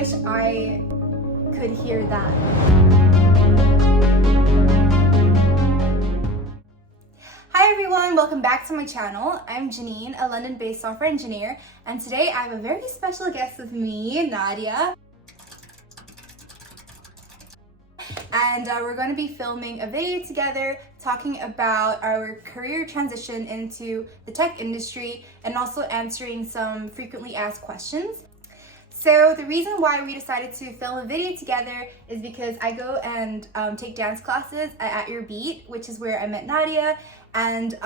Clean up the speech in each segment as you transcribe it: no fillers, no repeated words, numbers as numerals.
wish I could hear that. Hi everyone, welcome back to my channel. I'm Janine, a London-based software engineer, and today I have a very special guest with me, Nadia. And we're going to be filming a video together talking about our career transition into the tech industry and also answering some frequently asked questions. So the reason why we decided to film a video together is because I go and take dance classes at Your Beat, which is where I met Nadia, and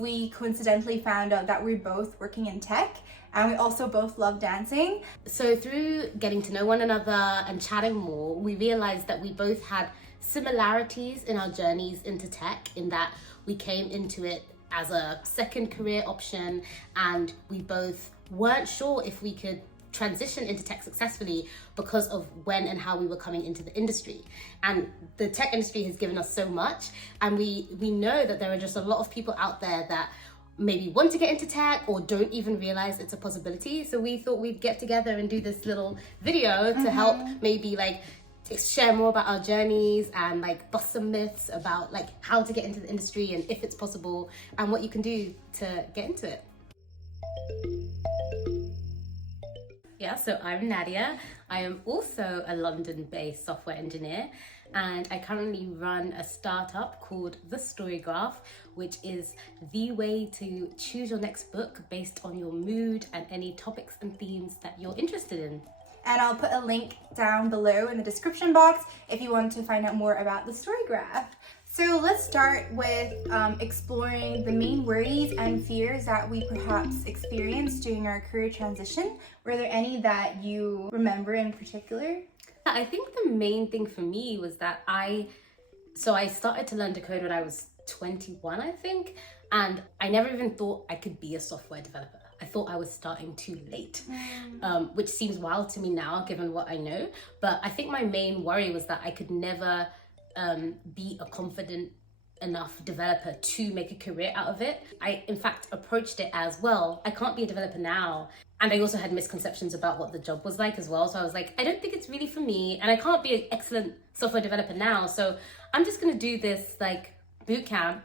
we coincidentally found out that we're both working in tech. And we also both love dancing. So through getting to know one another and chatting more, we realized that we both had similarities in our journeys into tech, in that we came into it as a second career option, and we both weren't sure if we could transition into tech successfully because of when and how we were coming into the industry. And the tech industry has given us so much, and we know that there are just a lot of people out there that maybe want to get into tech or don't even realize it's a possibility. So we thought we'd get together and do this little video to help maybe like share more about our journeys and like bust some myths about like how to get into the industry and if it's possible and what you can do to get into it. Yeah, so I'm Nadia. I am also a London-based software engineer, and I currently run a startup called The Storygraph, which is the way to choose your next book based on your mood and any topics and themes that you're interested in. And I'll put a link down below in the description box if you want to find out more about The Storygraph. So let's start with exploring the main worries and fears that we perhaps experienced during our career transition. Were there any that you remember in particular? I think the main thing for me was that I started to learn to code when I was 21, I think, and I never even thought I could be a software developer. I thought I was starting too late, which seems wild to me now given what I know. But I think my main worry was that I could never be a confident enough developer to make a career out of it. I, in fact, approached it as, well, I can't be a developer now. And I also had misconceptions about what the job was like as well. So I was like, I don't think it's really for me, and I can't be an excellent software developer now. So I'm just gonna do this like boot camp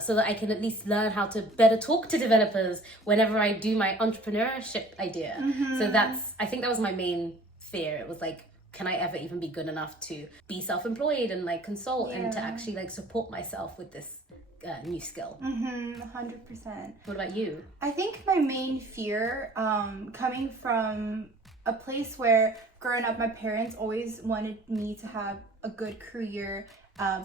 so that I can at least learn how to better talk to developers whenever I do my entrepreneurship idea. So I think that was my main fear. It was like, can I ever even be good enough to be self-employed and like consult and to actually like support myself with this new skill? 100%. What about you? I think my main fear, coming from a place where growing up, my parents always wanted me to have a good career,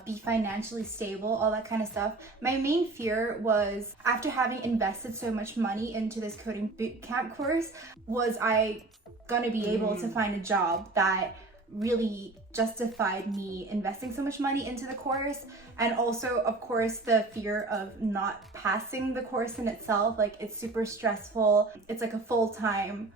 be financially stable, all that kind of stuff. My main fear was, after having invested so much money into this coding bootcamp course, was I gonna be able to find a job that really justified me investing so much money into the course? And also, of course, the fear of not passing the course in itself. Like, it's super stressful. It's like a full-time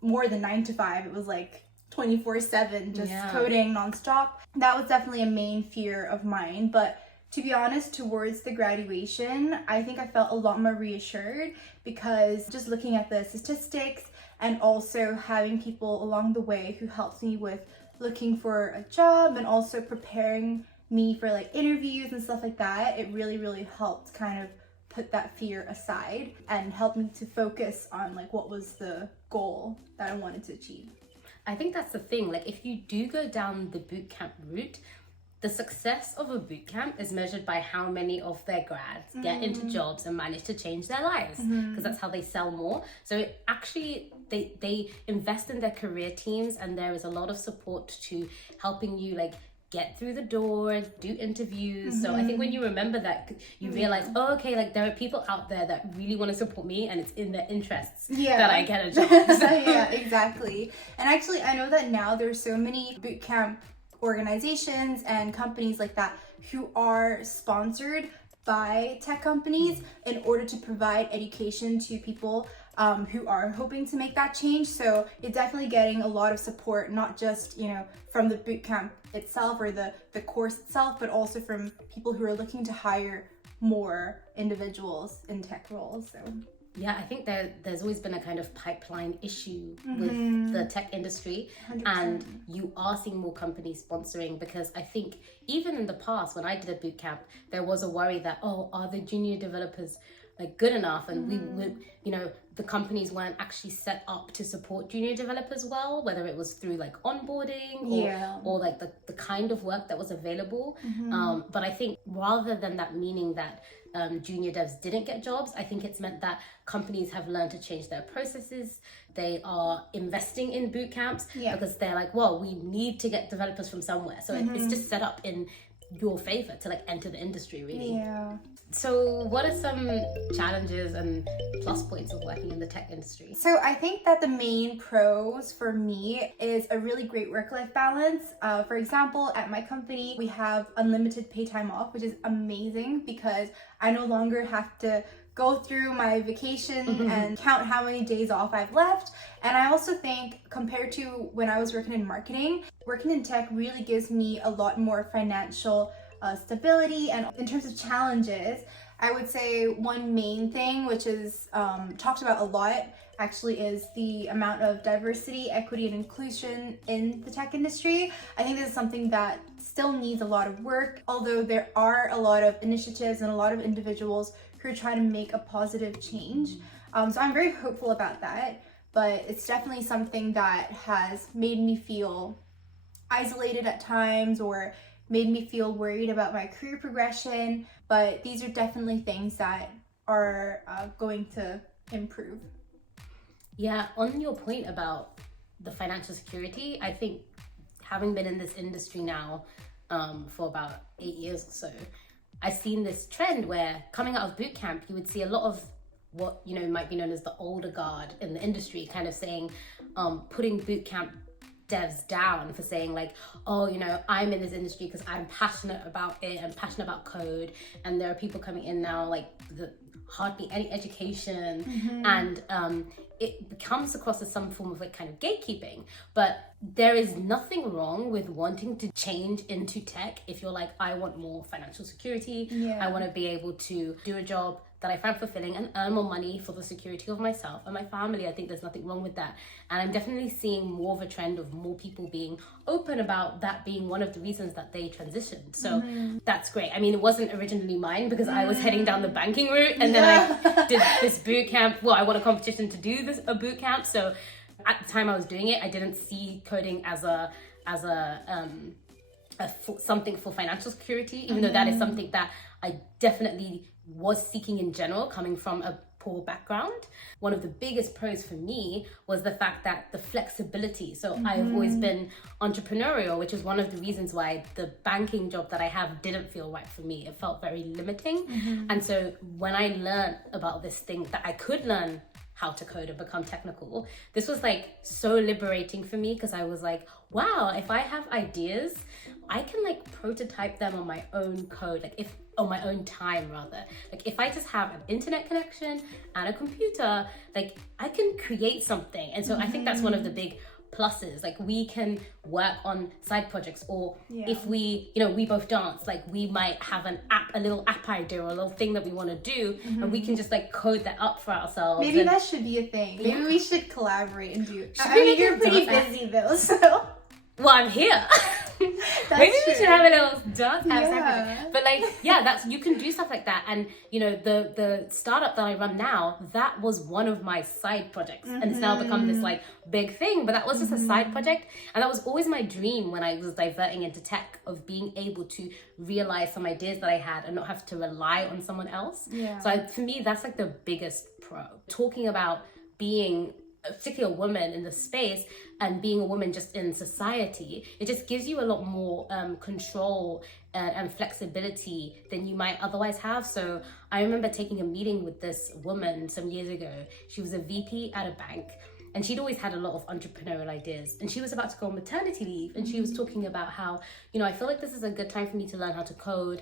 more than 9 to 5. It was like 24/7 just coding nonstop. That was definitely a main fear of mine. But to be honest, towards the graduation, I think I felt a lot more reassured, because just looking at the statistics and also having people along the way who helped me with looking for a job and also preparing me for like interviews and stuff like that, it really, really helped kind of put that fear aside and helped me to focus on like what was the goal that I wanted to achieve. I think that's the thing. Like, if you do go down the bootcamp route, the success of a bootcamp is measured by how many of their grads get into jobs and manage to change their lives, because that's how they sell more. So it actually, they invest in their career teams, and there is a lot of support to helping you like get through the door, do interviews. So I think when you remember that, you realize, oh, okay, like there are people out there that really want to support me, and it's in their interests that I get a job. Yeah, exactly. And actually, I know that now there's so many bootcamp organizations and companies like that who are sponsored by tech companies in order to provide education to people who are hoping to make that change. So you're definitely getting a lot of support, not just, you know, from the bootcamp itself or the course itself, but also from people who are looking to hire more individuals in tech roles. So Yeah, I think there's always been a kind of pipeline issue Mm-hmm. with the tech industry, 100%. and you are seeing more companies sponsoring, because I think even in the past when I did a boot camp, there was a worry that, oh, are the junior developers like good enough? And we would, you know, the companies weren't actually set up to support junior developers well, whether it was through like onboarding or like the kind of work that was available. But I think rather than that meaning that junior devs didn't get jobs, I think it's meant that companies have learned to change their processes. They are investing in boot camps because they're like, well, we need to get developers from somewhere. So it's just set up in your favor to like enter the industry, really. Yeah. So what are some challenges and plus points of working in the tech industry? So I think that the main pros for me is a really great work-life balance. For example, at my company, we have unlimited pay time off, which is amazing because I no longer have to go through my vacation and count how many days off I've left. And I also think compared to when I was working in marketing, working in tech really gives me a lot more financial stability. And in terms of challenges, I would say one main thing, which is talked about a lot, actually is the amount of diversity, equity, and inclusion in the tech industry. I think this is something that still needs a lot of work, although there are a lot of initiatives and a lot of individuals who are trying to make a positive change. So I'm very hopeful about that, but it's definitely something that has made me feel isolated at times or made me feel worried about my career progression, but these are definitely things that are going to improve. Yeah, on your point about the financial security, I think having been in this industry now for about 8 years or so, I've seen this trend where coming out of boot camp, you would see a lot of what, you know, might be known as the older guard in the industry kind of saying, putting boot camp devs down for saying like, oh, you know, I'm in this industry because I'm passionate about it, I'm passionate about code, and there are people coming in now like the hardly any education, and it comes across as some form of like kind of gatekeeping. But there is nothing wrong with wanting to change into tech if you're like, I want more financial security, I want to be able to do a job that I find fulfilling and earn more money for the security of myself and my family. I think there's nothing wrong with that. And I'm definitely seeing more of a trend of more people being open about that being one of the reasons that they transitioned. So that's great. I mean, it wasn't originally mine because I was heading down the banking route, and then I did this boot camp. Well, I won a competition to do a boot camp. So at the time I was doing it, I didn't see coding as something for financial security, even though that is something that I definitely was seeking in general, coming from a poor background. One of the biggest pros for me was the fact that the flexibility. So I've always been entrepreneurial, which is one of the reasons why the banking job that I have didn't feel right for me. It felt very limiting. And so when I learned about this thing that I could learn how to code and become technical, this was like so liberating for me, because I was like, wow, if I have ideas, I can like prototype them on my own code, like if on my own time rather. Like if I just have an internet connection and a computer, like I can create something. And so I think that's one of the big pluses. Like we can work on side projects, or if we, you know, we both dance, like we might have an app, a little app idea or a little thing that we want to do, and we can just like code that up for ourselves. Maybe that should be a thing. Maybe we should collaborate and do it. I mean, you're pretty busy though, so. Well, I'm here. Maybe we should have a little dance separate. But like, yeah, that's, you can do stuff like that. And you know, the startup that I run now, that was one of my side projects, and it's now become this like big thing. But that was just a side project, and that was always my dream when I was diverting into tech, of being able to realize some ideas that I had and not have to rely on someone else. So for me, that's like the biggest pro. Talking about being particularly a woman in the space, and being a woman just in society, it just gives you a lot more control and flexibility than you might otherwise have. So I remember taking a meeting with this woman some years ago. She was a VP at a bank, and she'd always had a lot of entrepreneurial ideas, and she was about to go on maternity leave, and she was talking about how, you know, I feel like this is a good time for me to learn how to code.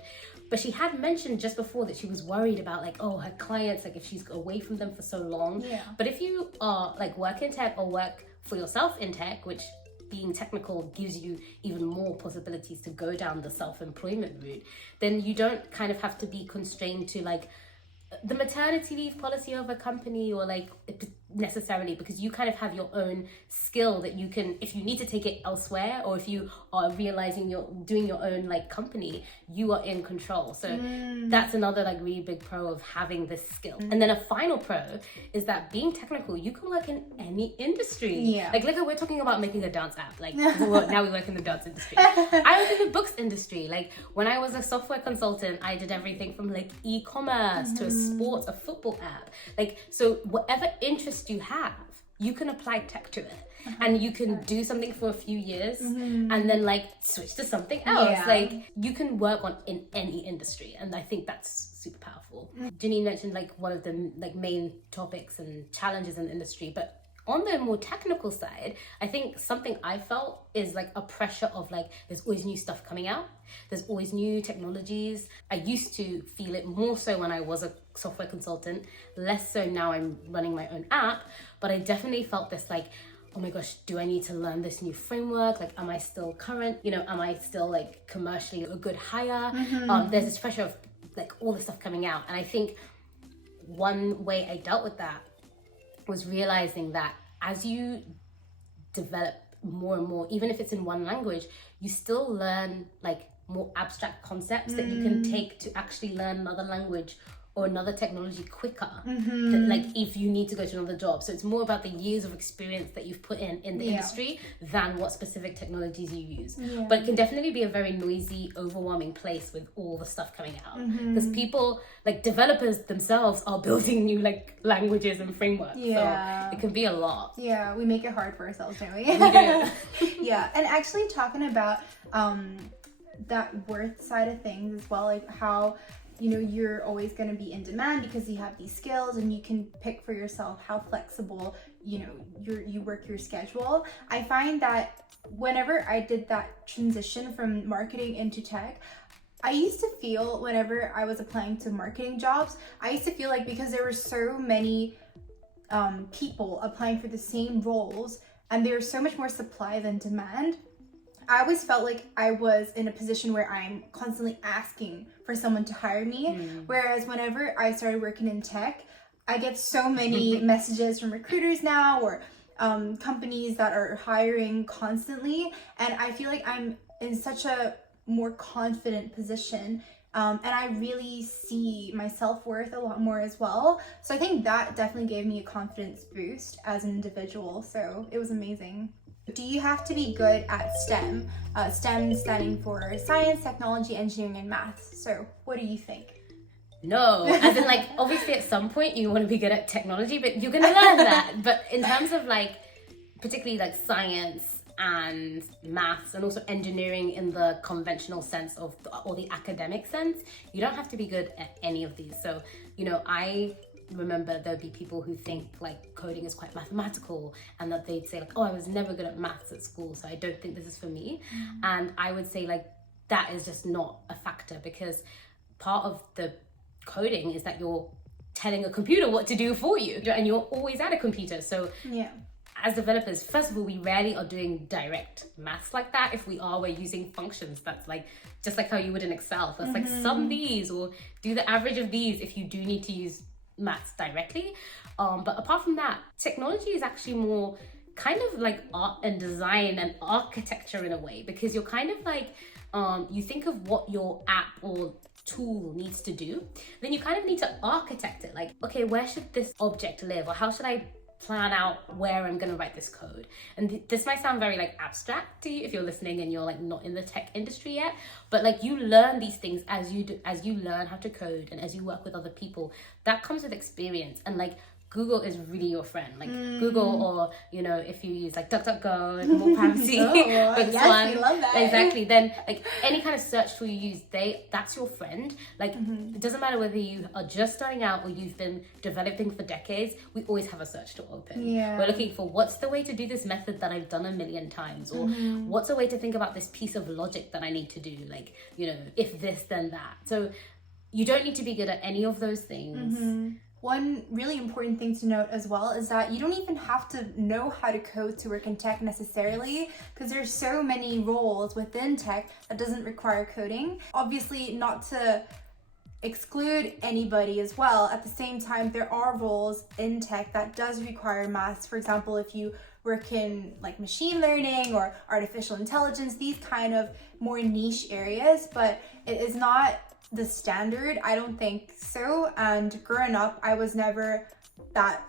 But she had mentioned just before that she was worried about like, oh, her clients, like if she's away from them for so long. But if you are like work in tech or work for yourself in tech, which being technical gives you even more possibilities to go down the self-employment route, then you don't kind of have to be constrained to like the maternity leave policy of a company, or like necessarily, because you kind of have your own skill that you can, if you need to take it elsewhere, or if you are realizing you're doing your own like company, you are in control. So that's another like really big pro of having this skill. And then a final pro is that being technical, you can work in any industry. Like look at, we're talking about making a dance app, like now we work in the dance industry. I work in the books industry. Like when I was a software consultant, I did everything from like e-commerce to a sports, a football app. Like, so whatever interest you have, you can apply tech to it, and you can do something for a few years and then like switch to something else. Like you can work on in any industry, and I think that's super powerful. Janine mentioned like one of the like main topics and challenges in the industry, but on the more technical side, I think something I felt is like a pressure of like, there's always new stuff coming out. There's always new technologies. I used to feel it more so when I was a software consultant, less so now I'm running my own app. But I definitely felt this like, oh my gosh, do I need to learn this new framework? Like, am I still current? You know, am I still like commercially a good hire? There's this pressure of like all the stuff coming out. And I think one way I dealt with that was realizing that as you develop more and more, even if it's in one language, you still learn like more abstract concepts that you can take to actually learn another language or another technology quicker, than, like if you need to go to another job. So it's more about the years of experience that you've put in the industry than what specific technologies you use. But it can definitely be a very noisy, overwhelming place with all the stuff coming out, because people, like developers themselves, are building new like languages and frameworks. So it can be a lot. We make it hard for ourselves, don't we? We do. And actually talking about that worth side of things as well, like how, you know, you're always going to be in demand because you have these skills, and you can pick for yourself how flexible, you know, you work your schedule. I find that whenever I did that transition from marketing into tech, I used to feel, whenever I was applying to marketing jobs, I used to feel like because there were so many people applying for the same roles, and there was so much more supply than demand, I always felt like I was in a position where I'm constantly asking for someone to hire me. Whereas whenever I started working in tech, I get so many messages from recruiters now, or companies that are hiring constantly. And I feel like I'm in such a more confident position. And I really see my self-worth a lot more as well. So I think that definitely gave me a confidence boost as an individual. So it was amazing. Do you have to be good at STEM? STEM standing for science, technology, engineering, and maths. So what do you think? No, as in like, obviously at some point you want to be good at technology, but you're going to learn that. But in terms of like, particularly like science and maths, and also engineering in the conventional sense of, or the academic sense, you don't have to be good at any of these. So, you know, I remember there'd be people who think like coding is quite mathematical, and that they'd say like, oh, I was never good at maths at school, so I don't think this is for me. And I would say like, that is just not a factor, because part of the coding is that you're telling a computer what to do for you, and you're always at a computer. So as developers, first of all, we rarely are doing direct maths like that. If we are, we're using functions. That's like, just like how you would in Excel. That's like sum these or do the average of these if you do need to use maths directly. But apart from that, technology is actually more kind of like art and design and architecture in a way, because you're kind of like, you think of what your app or tool needs to do, then you kind of need to architect it. Like, okay, where should this object live, or how should I plan out where I'm going to write this code? And this might sound very like abstract to you if you're listening and you're like not in the tech industry yet, but like you learn these things as you do, as you learn how to code and as you work with other people. That comes with experience. And like Google is really your friend. Like Google, or you know, if you use like DuckDuckGo, like more privacy, yes, we love that. Exactly. Then like any kind of search tool you use, that's your friend. Like it doesn't matter whether you are just starting out or you've been developing for decades. We always have a search tool open. We're looking for, what's the way to do this method that I've done a million times, or what's a way to think about this piece of logic that I need to do. Like, you know, if this then that. So you don't need to be good at any of those things. One really important thing to note as well is that you don't even have to know how to code to work in tech necessarily, because there's so many roles within tech that doesn't require coding. Obviously, not to exclude anybody as well. At the same time, there are roles in tech that does require maths. For example, if you work in like machine learning or artificial intelligence, these kind of more niche areas, but it is not the standard. I don't think so. And growing up, I was never that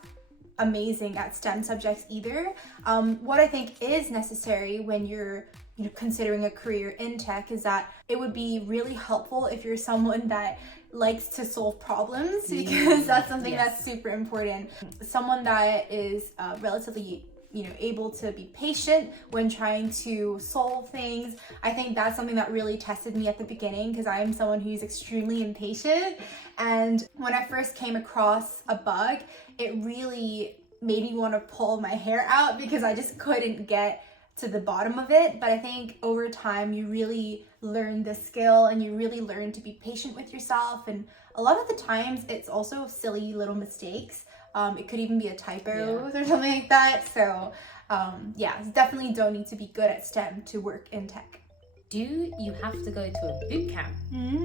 amazing at STEM subjects either. What I think is necessary when you're considering a career in tech is that it would be really helpful if you're someone that likes to solve problems, because that's something that's super important. Someone that is relatively able to be patient when trying to solve things. I think that's something that really tested me at the beginning, because I am someone who's extremely impatient. And when I first came across a bug, it really made me want to pull my hair out because I just couldn't get to the bottom of it. But I think over time you really learn the skill and you really learn to be patient with yourself. And a lot of the times it's also silly little mistakes. It could even be a typo or something like that. So definitely don't need to be good at STEM to work in tech. Do you have to go to a boot camp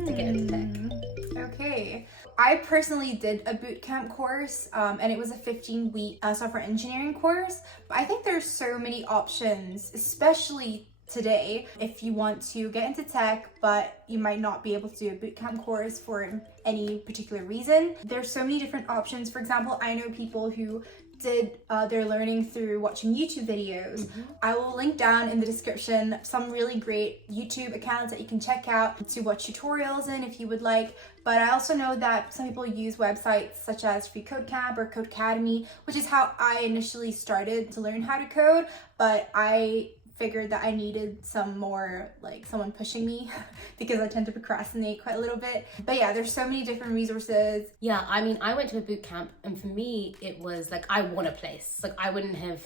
to get into tech? Okay. I personally did a bootcamp course, and it was a 15-week software engineering course. But I think there's so many options, especially today, if you want to get into tech, but you might not be able to do a bootcamp course for any particular reason. There's so many different options. For example, I know people who did their learning through watching YouTube videos. I will link down in the description some really great YouTube accounts that you can check out to watch tutorials in if you would like. But I also know that some people use websites such as Free Code Camp or Codecademy, which is how I initially started to learn how to code. But I figured that I needed some more, like someone pushing me because I tend to procrastinate quite a little bit. But yeah, there's so many different resources. Yeah, I mean, I went to a boot camp, and for me, it was like I won a place. Like I wouldn't have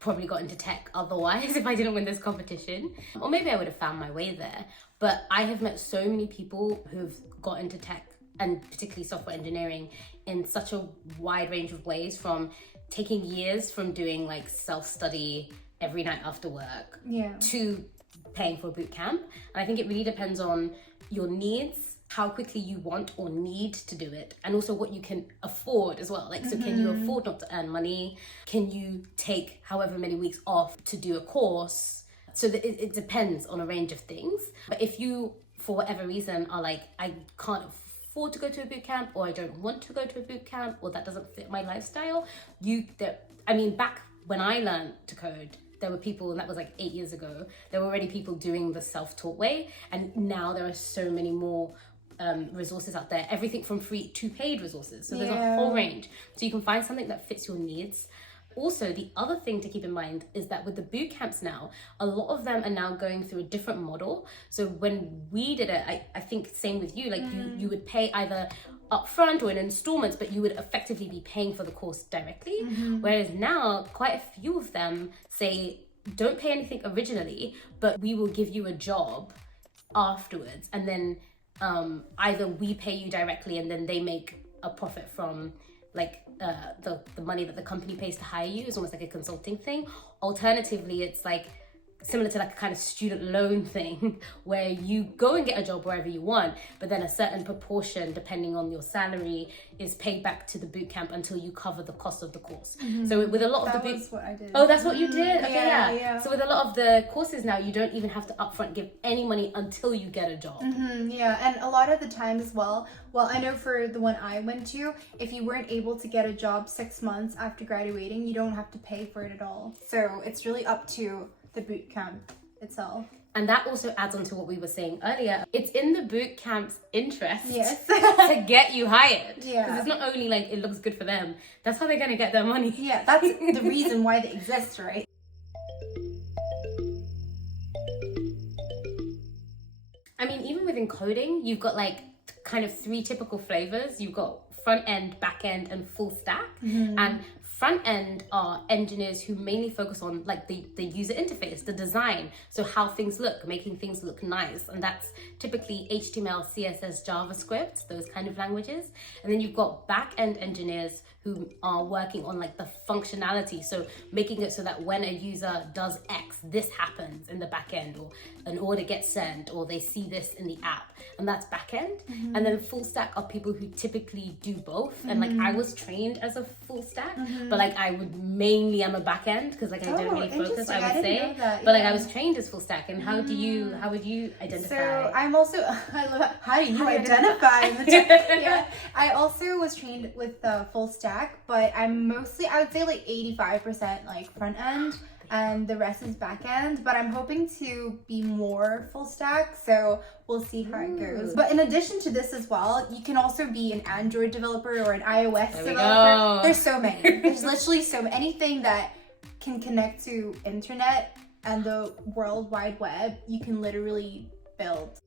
probably got into tech otherwise if I didn't win this competition. Or maybe I would have found my way there. But I have met so many people who've got into tech, and particularly software engineering, in such a wide range of ways, from taking years from doing like self-study every night after work to paying for a boot camp. And I think it really depends on your needs, how quickly you want or need to do it, and also what you can afford as well. Like, so can you afford not to earn money? Can you take however many weeks off to do a course? So that it depends on a range of things. But if you, for whatever reason, are like, I can't afford to go to a boot camp, or I don't want to go to a boot camp, or that doesn't fit my lifestyle, back when I learned to code, there were people, and that was like 8 years ago, there were already people doing the self-taught way, and now there are so many more resources out there, everything from free to paid resources. So there's a whole range. So you can find something that fits your needs. Also, the other thing to keep in mind is that with the boot camps now, a lot of them are now going through a different model. So when we did it, I think same with you, like you would pay either upfront or in installments, but you would effectively be paying for the course directly. Whereas now, quite a few of them say, don't pay anything originally, but we will give you a job afterwards. And then either we pay you directly and then they make a profit from like the money that the company pays to hire you. Is almost like a consulting thing. Alternatively, it's like similar to like a kind of student loan thing where you go and get a job wherever you want, but then a certain proportion, depending on your salary, is paid back to the boot camp until you cover the cost of the course. So with a lot of That's what I did. Oh, that's what you did? Okay, yeah. So with a lot of the courses now, you don't even have to upfront give any money until you get a job. And a lot of the time as well, I know for the one I went to, if you weren't able to get a job 6 months after graduating, you don't have to pay for it at all. So it's really up to the boot camp itself. And that also adds on to what we were saying earlier. It's in the boot camp's interest to get you hired. Because it's not only like it looks good for them, that's how they're going to get their money. Yeah, that's the reason why they exist, right? I mean, even within coding, you've got like kind of 3 typical flavors. You've got front end, back end, and full stack. And front end are engineers who mainly focus on like the user interface, the design, so how things look, making things look nice. And that's typically HTML, CSS, JavaScript, those kind of languages. And then you've got back end engineers who are working on like the functionality. So making it so that when a user does X, this happens in the back end, or an order gets sent, or they see this in the app, and that's back end. And then full stack are people who typically do both. And like I was trained as a full stack, but like I would mainly am a back end because like I don't really focus, I would say. But like I was trained as full stack. And how would you identify? So I'm also, I love, how do you identify? Yeah, I also was trained with full stack, but I'm mostly, I would say like 85% like front end and the rest is back end, but I'm hoping to be more full stack, so we'll see how it goes. But in addition to this as well, you can also be an Android developer or an iOS developer. There's so many. There's literally so many. Anything that can connect to internet and the World Wide Web, you can literally build.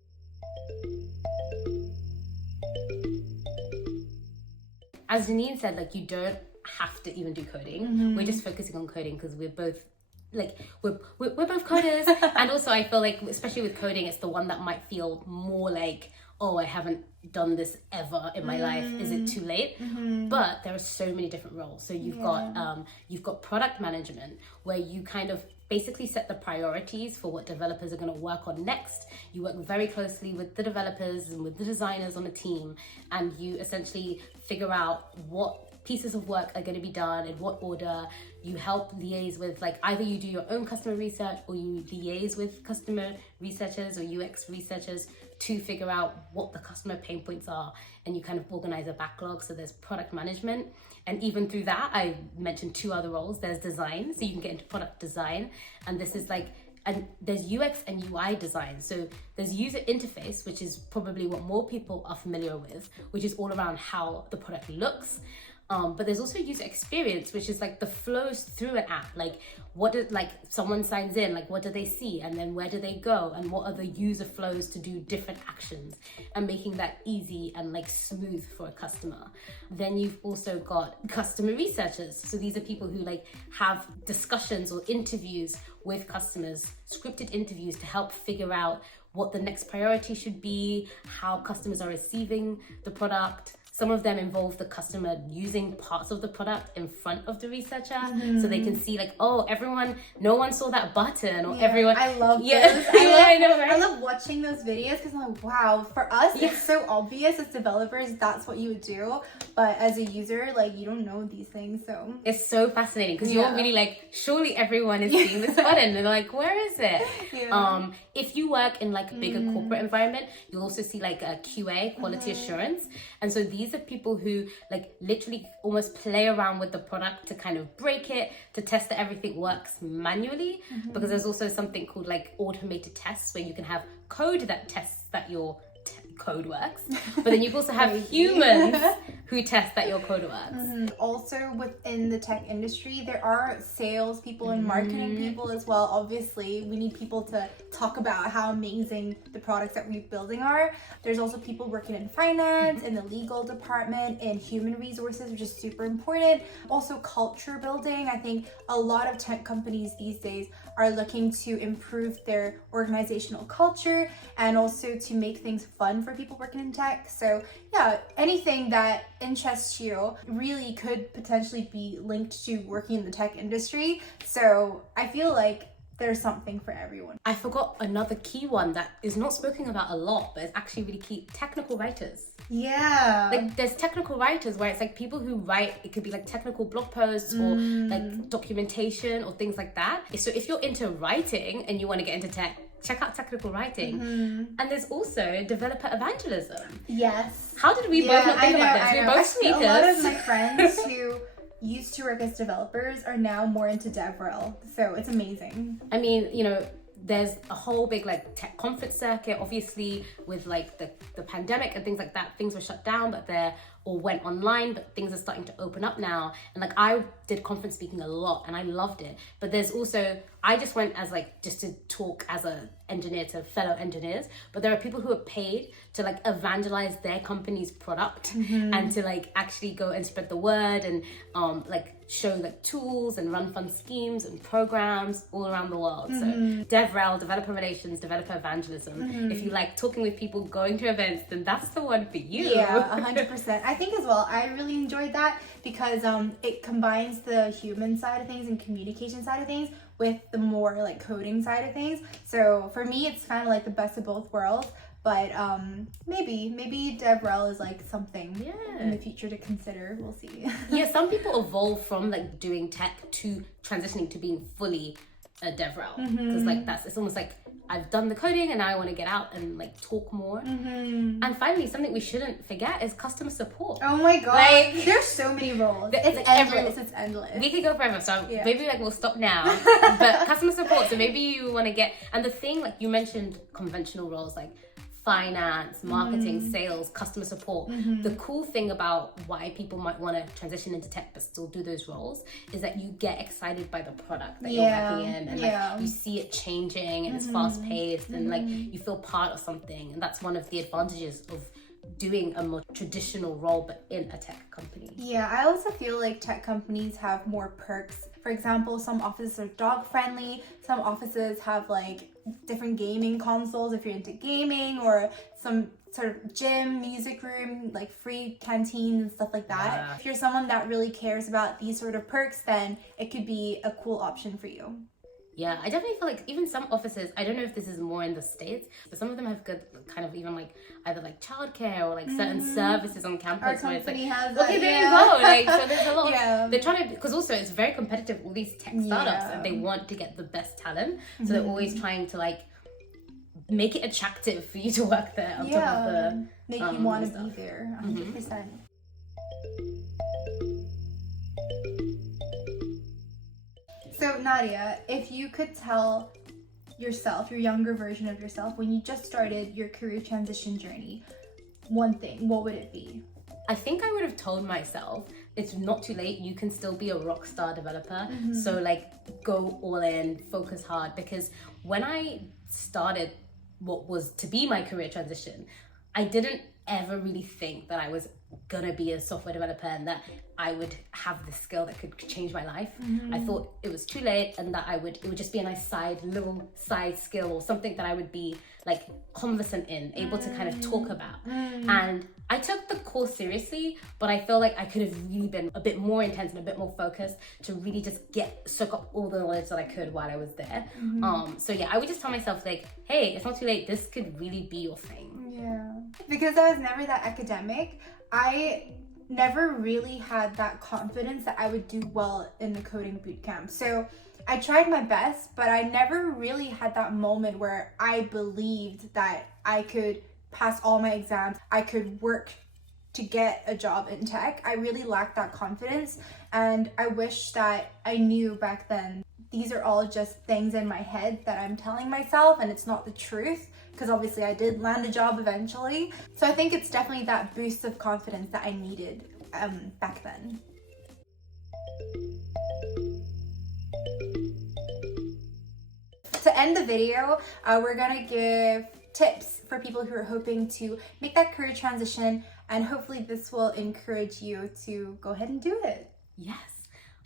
As Janine said, like you don't have to even do coding. We're just focusing on coding because we're both like we're both coders. And also I feel like, especially with coding, it's the one that might feel more like, oh, I haven't done this ever in my life, is it too late? But there are so many different roles. So you've got product management, where you kind of basically set the priorities for what developers are going to work on next. You work very closely with the developers and with the designers on a team, and you essentially figure out what pieces of work are going to be done in what order. You help liaise with, like, either you do your own customer research or you liaise with customer researchers or UX researchers to figure out what the customer pain points are, and you kind of organize a backlog. So there's product management, and even through that I mentioned two other roles. There's design, so you can get into product design, and this is like, and there's UX and UI design. So there's user interface, which is probably what more people are familiar with, which is all around how the product looks. But there's also user experience, which is like the flows through an app. Like what did, like someone signs in, like what do they see, and then where do they go, and what are the user flows to do different actions, and making that easy and like smooth for a customer. Then you've also got customer researchers. So these are people who like have discussions or interviews with customers, scripted interviews, to help figure out what the next priority should be, how customers are receiving the product. Some of them involve the customer using parts of the product in front of the researcher, so they can see like, oh, no one saw that button, or everyone. I love those. I love watching those videos because I'm like, wow, for us, it's so obvious as developers, that's what you would do. But as a user, like, you don't know these things, so. It's so fascinating because you're really like, surely everyone is seeing this button. And they're like, where is it? If you work in like a bigger corporate environment, you'll also see like a QA, quality assurance. And so these are people who like literally almost play around with the product to kind of break it, to test that everything works manually, because there's also something called like automated tests, where you can have code that tests that your code works, but then you also have humans who test that your code works. Also within the tech industry, there are sales people and marketing people as well. Obviously, we need people to talk about how amazing the products that we're building are. There's also people working in finance, in the legal department, in human resources, which is super important. Also culture building. I think a lot of tech companies these days are looking to improve their organizational culture and also to make things fun for people working in tech. So yeah, anything that interests you really could potentially be linked to working in the tech industry. So I feel like there's something for everyone. I forgot another key one that is not spoken about a lot, but it's actually really key: technical writers. Yeah. Like there's technical writers where it's like people who write, it could be like technical blog posts or like documentation or things like that. So if you're into writing and you want to get into tech, check out technical writing. And there's also developer evangelism. Yes. How did we both not think about this? We're both speakers. A lot of my friends who used to work as developers are now more into DevRel. So it's amazing. I mean, you know, there's a whole big like tech conference circuit. Obviously with like the pandemic and things like that, things were shut down, but they're or went online, but things are starting to open up now. And like I did conference speaking a lot and I loved it. But there's also I just went as like just to talk as a engineer to fellow engineers, but there are people who are paid to like evangelize their company's product and to like actually go and spread the word and like show like tools and run fun schemes and programs all around the world. So DevRel, developer relations, developer evangelism. If you like talking with people, going to events, then that's the one for you. Yeah, 100%. I think as well, I really enjoyed that because it combines the human side of things and communication side of things with the more like coding side of things. So for me, it's kind of like the best of both worlds. But maybe DevRel is like something in the future to consider. We'll see. Yeah, some people evolve from like doing tech to transitioning to being fully a DevRel, because like it's almost like I've done the coding and now I want to get out and like talk more. And finally, something we shouldn't forget is customer support. Oh my god, like, there's so many roles. It's like endless. It's endless. We could go forever, so maybe like we'll stop now. But customer support. So maybe you want to get, and the thing like you mentioned, conventional roles like finance, marketing, sales, customer support. The cool thing about why people might want to transition into tech but still do those roles is that you get excited by the product that you're working in, and like you see it changing and it's fast paced and like you feel part of something, and that's one of the advantages of doing a more traditional role but in a tech company. Yeah, I also feel like tech companies have more perks. For example, some offices are dog friendly, some offices have like different gaming consoles if you're into gaming, or some sort of gym, music room, like free canteens and stuff like that. If you're someone that really cares about these sort of perks, then it could be a cool option for you. Yeah, I definitely feel like even some offices, I don't know if this is more in the States, but some of them have good kind of even like either like childcare or like certain services on campus. Our where it's company like, has okay, that, there you go. Like, so there's a lot of, they're trying to, because also it's very competitive, all these tech startups, and they want to get the best talent. So they're always trying to like make it attractive for you to work there on top of the make you want to be there 100%. So Nadia, if you could tell yourself, your younger version of yourself, when you just started your career transition journey, one thing, what would it be? I think I would have told myself it's not too late, you can still be a rock star developer. So like go all in, focus hard, because when I started what was to be my career transition, I didn't ever really think that I was gonna be a software developer and that I would have this skill that could change my life. I thought it was too late, and that it would just be a nice little side skill or something that I would be like conversant in, able to kind of talk about. And I took the course seriously, but I feel like I could have really been a bit more intense and a bit more focused to really just soak up all the knowledge that I could while I was there. So yeah, I would just tell myself like, hey, it's not too late, this could really be your thing. Yeah, because I was never that academic, I never really had that confidence that I would do well in the coding bootcamp. So I tried my best, but I never really had that moment where I believed that I could pass all my exams, I could work to get a job in tech. I really lacked that confidence, and I wish that I knew back then these are all just things in my head that I'm telling myself, and it's not the truth, because obviously I did land a job eventually. So I think it's definitely that boost of confidence that I needed back then. To end the video, we're gonna give tips for people who are hoping to make that career transition, and hopefully this will encourage you to go ahead and do it. Yes.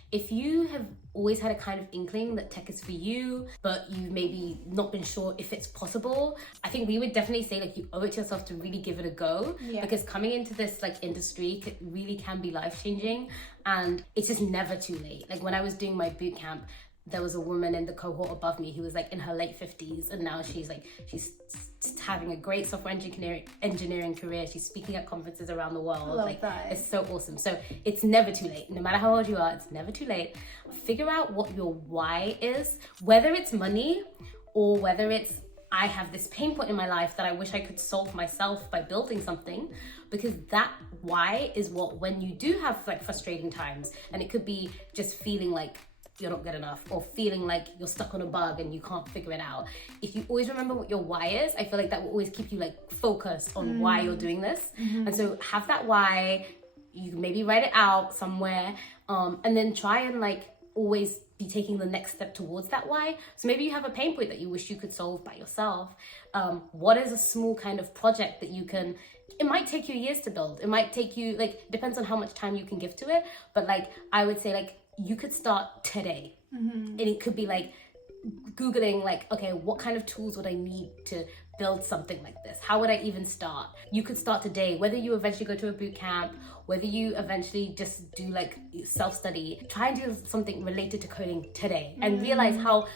If you have always had a kind of inkling that tech is for you, but you've maybe not been sure if it's possible, I think we would definitely say like you owe it to yourself to really give it a go, because coming into this like industry really can be life-changing, and it's just never too late. Like when I was doing my boot camp, there was a woman in the cohort above me who was like in her late 50s, and now she's having a great software engineering career. She's speaking at conferences around the world. Love that. It's so awesome. So it's never too late. No matter how old you are, it's never too late. Figure out what your why is, whether it's money or whether it's I have this pain point in my life that I wish I could solve myself by building something, because that why is what, when you do have like frustrating times, and it could be just feeling like you're not good enough, or feeling like you're stuck on a bug and you can't figure it out. If you always remember what your why is, I feel like that will always keep you like focused on why you're doing this. And so have that why, you maybe write it out somewhere, and then try and like always be taking the next step towards that why. So maybe you have a pain point that you wish you could solve by yourself. What is a small kind of project that you can, it might take you years to build. It might take you, like, depends on how much time you can give to it. But like, I would say like, you could start today. And it could be like Googling like, okay, what kind of tools would I need to build something like this? How would I even start? You could start today, whether you eventually go to a boot camp, whether you eventually just do like self-study, try and do something related to coding today and realize how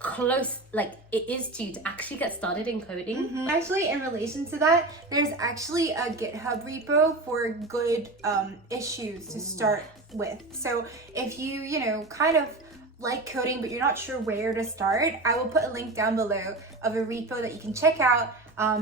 close like it is to actually get started in coding. Actually, in relation to that, there's actually a GitHub repo for good issues to start with. So if you kind of like coding but you're not sure where to start, I will put a link down below of a repo that you can check out.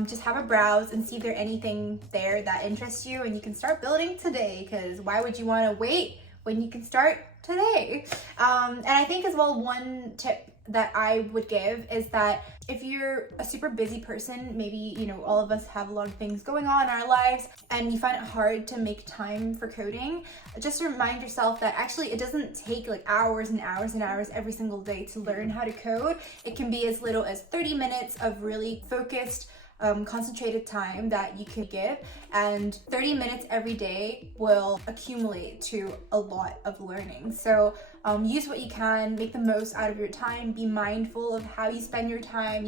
Just have a browse and see if there's anything there that interests you, and you can start building today, because why would you want to wait when you can start today? And I think as well, one tip that I would give is that if you're a super busy person, maybe all of us have a lot of things going on in our lives and you find it hard to make time for coding, just remind yourself that actually it doesn't take like hours and hours and hours every single day to learn how to code. It can be as little as 30 minutes of really focused concentrated time that you can give, and 30 minutes every day will accumulate to a lot of learning. So use what you can, make the most out of your time, be mindful of how you spend your time.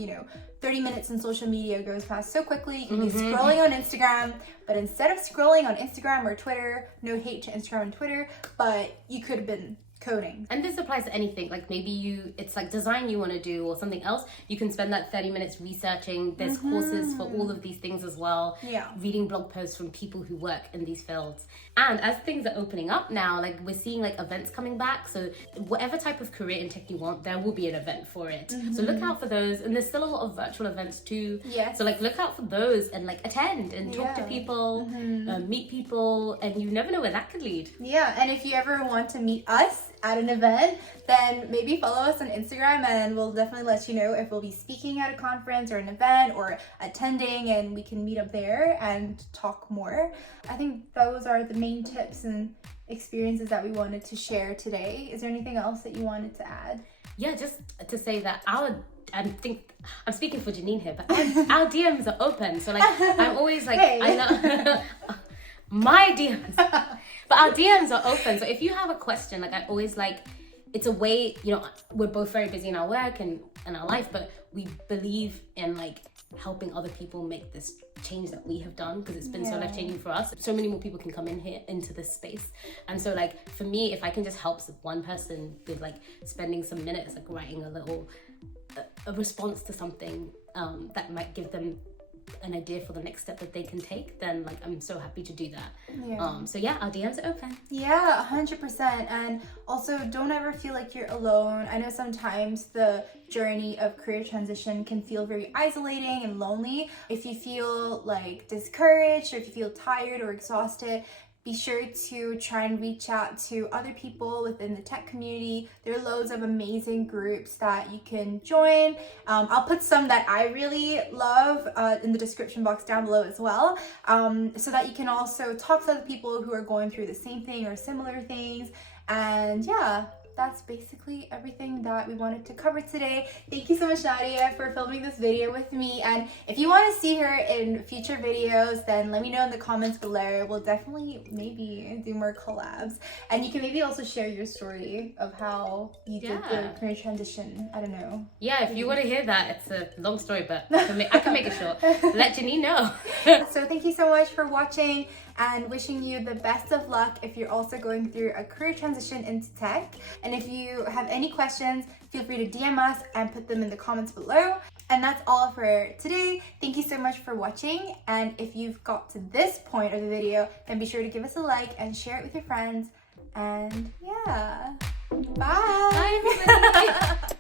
30 minutes in social media goes past so quickly. You can be scrolling on Instagram, but instead of scrolling on Instagram or Twitter, no hate to Instagram and Twitter, but you could have been coding. And this applies to anything, like maybe it's like design you want to do or something else. You can spend that 30 minutes researching. There's courses for all of these things as well. Reading blog posts from people who work in these fields. And as things are opening up now, like we're seeing like events coming back, so whatever type of career in tech you want, there will be an event for it. So look out for those, and there's still a lot of virtual events too. So like look out for those and like attend and talk to people, meet people, and you never know where that could lead. And if you ever want to meet us at an event, then maybe follow us on Instagram and we'll definitely let you know if we'll be speaking at a conference or an event or attending, and we can meet up there and talk more. I think those are the main tips and experiences that we wanted to share today. Is there anything else that you wanted to add? Yeah, just to say that I think I'm speaking for Janine here, but our DMs are open. So like I'm always like, I know my DMs, but our DMs are open. So if you have a question, like I always like, it's a way, we're both very busy in our work and in our life, but we believe in like helping other people make this change that we have done, because it's been so life-changing for us. So many more people can come in here into this space. And so like for me, if I can just help one person with like spending some minutes like writing a response to something that might give them an idea for the next step that they can take, then like I'm so happy to do that. So yeah, our DMs are open. 100%. And also don't ever feel like you're alone. I know sometimes the journey of career transition can feel very isolating and lonely. If you feel like discouraged, or if you feel tired or exhausted, be sure to try and reach out to other people within the tech community. There are loads of amazing groups that you can join. I'll put some that I really love in the description box down below as well, so that you can also talk to other people who are going through the same thing or similar things. And that's basically everything that we wanted to cover today. Thank you so much, Nadia, for filming this video with me. And if you want to see her in future videos, then let me know in the comments below. We'll definitely maybe do more collabs. And you can maybe also share your story of how you did the career transition. I don't know. Yeah, if you want to hear that, it's a long story, but I can make it short. Let Janine know. So thank you so much for watching, and wishing you the best of luck if you're also going through a career transition into tech. And if you have any questions, feel free to DM us and put them in the comments below. And that's all for today. Thank you so much for watching. And if you've got to this point of the video, then be sure to give us a like and share it with your friends. And bye. Bye everybody.